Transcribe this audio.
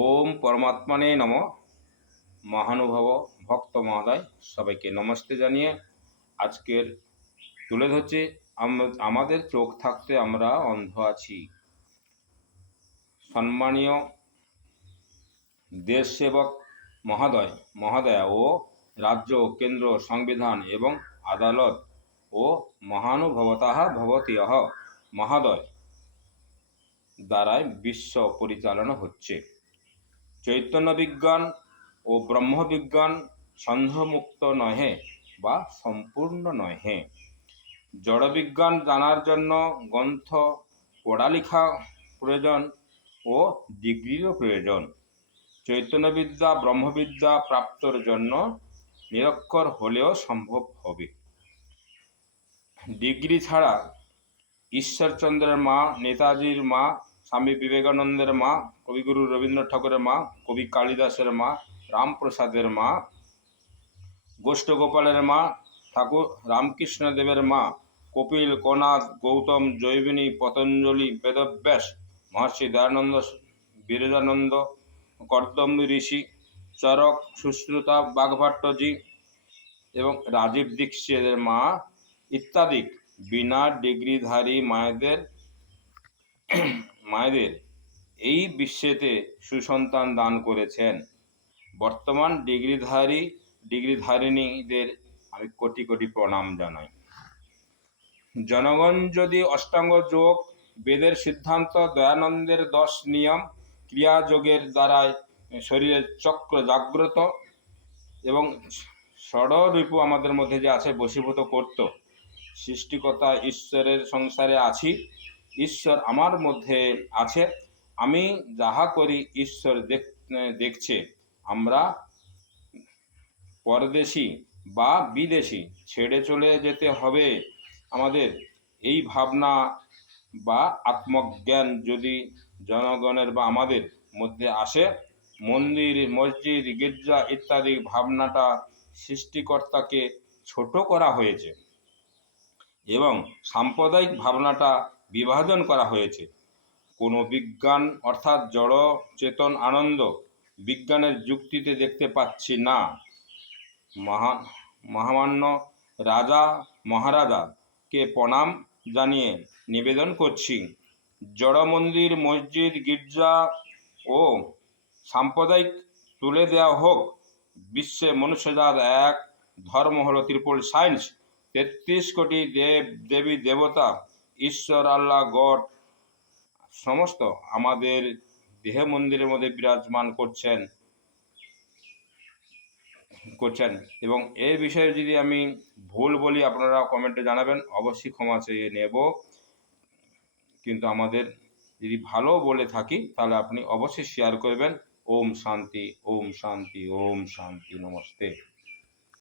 ওম পরমাত্মনে নম। মহানুভব ভক্ত মহোদয় সবাইকে নমস্তে জানিয়ে আজকের তুলে ধরছি আমাদের চোখ থাকতে আমরা অন্ধ আছি। সম্মানীয় দেশ সেবক মহোদয় মহোদয়া ও রাজ্য ও কেন্দ্র সংবিধান এবং আদালত ও মহানুভবতঃ ভবতীয় মহোদয় দ্বারাই বিশ্ব পরিচালনা হচ্ছে। চৈতন্য বিজ্ঞান ও ব্রহ্মবিজ্ঞান সন্দেহমুক্ত নহে বা সম্পূর্ণ নহে। জড়বিজ্ঞান জানার জন্য গ্রন্থ পড়ালেখা প্রয়োজন ও ডিগ্রিরও প্রয়োজন। চৈতন্যবিদ্যা ব্রহ্মবিদ্যা প্রাপ্তর জন্য নিরক্ষর হলেও সম্ভব হবে। ডিগ্রি ছাড়া ঈশ্বরচন্দ্রের মা, নেতাজির মা, স্বামী বিবেকানন্দের মা, কবিগুরু রবীন্দ্রনাথ ঠাকুরের মা, কবি কালিদাসের মা, রামপ্রসাদের মা, গোষ্ঠগোপালের মা, ঠাকুর রামকৃষ্ণদেবের মা, কপিল, কোনাদ, গৌতম, জৈমিনী, পতঞ্জলি, বেদব্যাস, মহর্ষি দয়ানন্দ, বিরজানন্দ, কর্দম্বী ঋষি, চরক, সুশ্রুতা, বাগভট্টজি এবং রাজীব দীক্ষিতের মা ইত্যাদি বিনা ডিগ্রিধারী মায়েদের এই বিশ্বেতে সুসন্তান দান করেছেন। বর্তমান ডিগ্রিধারিণীদের আমি কোটি কোটি প্রণাম জানাই। জনগণ যদি অষ্টাঙ্গ যোগ, বেদের সিদ্ধান্ত, দয়ানন্দের 10 নিয়ম, ক্রিয়াযোগের দ্বারায় শরীরের চক্র জাগ্রত এবং ষড়রিপু আমাদের মধ্যে যে আছে বশীভূত করত। সৃষ্টিকর্তা ঈশ্বরের সংসারে আছি, ঈশ্বর আমার মধ্যে আছে, আমি যাহা করি ঈশ্বর দেখছে। আমরা পরদেশী বা বিদেশী ছেড়ে চলে যেতে হবে আমাদের এই ভাবনা বা আত্মজ্ঞান যদি জনগণের বা আমাদের মধ্যে আসে। মন্দির, মসজিদ, গির্জা ইত্যাদি ভাবনাটা সৃষ্টিকর্তাকে ছোট করা হয়েছে এবং সাম্প্রদায়িক ভাবনাটা বিভাজন করা হয়েছে। কোনো বিজ্ঞান অর্থাৎ জড় চেতন আনন্দ বিজ্ঞানের যুক্তিতে দেখতে পাচ্ছি না। মহামান্য রাজা মহারাজাকে প্রণাম জানিয়ে নিবেদন করছি, জড় মন্দির, মসজিদ, গির্জা ও সাম্প্রদায়িক তুলে দেওয়া হোক। বিশ্বে মনুষ্যজাত এক, ধর্ম হলো ত্রিপল সায়েন্স, 33 কোটি দেব দেবী দেবতা, ঈশ্বর আল্লাহ গড সমস্ত আমাদের দেহ মন্দিরের মধ্যে বিরাজমান করছেন এবং এই বিষয়ে যদি আমি ভুল বলি আপনারা কমেন্টে জানাবেন, অবশ্যই ক্ষমা চেয়ে নেব। কিন্তু আমাদের যদি ভালো বলে থাকি তাহলে আপনি অবশ্যই শেয়ার করবেন। ওম শান্তি, ওম শান্তি, ওম শান্তি, নমস্তে।